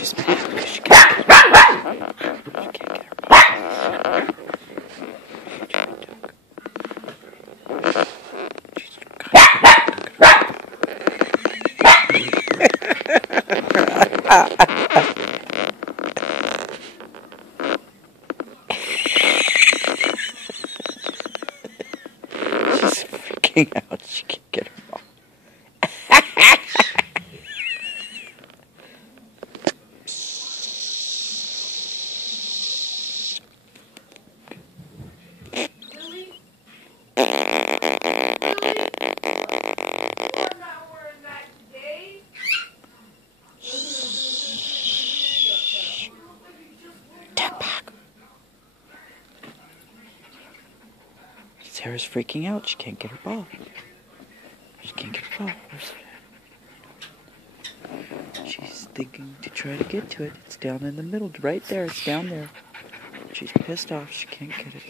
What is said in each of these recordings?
She's mad because she can't get her ball. She's freaking out. She can't get her ball. Sarah's freaking out. She can't get her ball. She can't get her ball. She's thinking to try to get to it. It's down in the middle. Right there. It's down there. She's pissed off. She can't get it.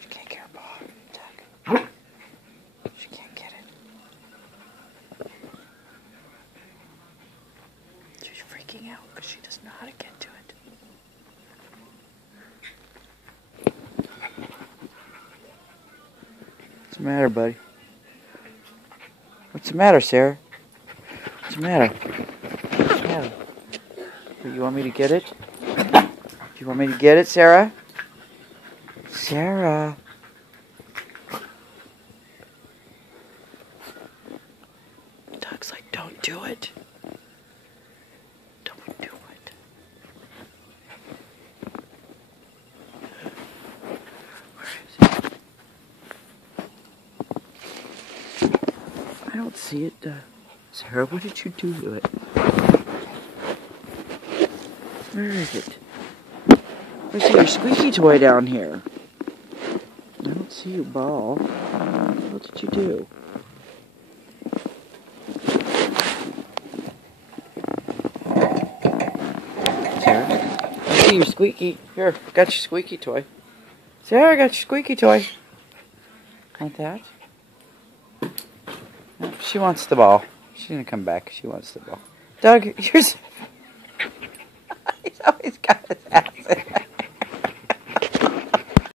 She can't get her ball. She can't get it. She's freaking out because she doesn't know how to get to it. What's the matter, buddy? What's the matter, Sarah? What's the matter? What's the matter? You want me to get it? Do you want me to get it, Sarah? Sarah. Doug's like, don't do it. Don't do it. Where is it? I don't see it. Sarah, what did you do to it? Where is it? I see your squeaky toy down here. I don't see your ball. What did you do? Sarah? I see your squeaky. Here, got your squeaky toy. Sarah, I got your squeaky toy. Want that? No, she wants the ball. She's gonna come back. She wants the ball. Doug, yours. He's always got it.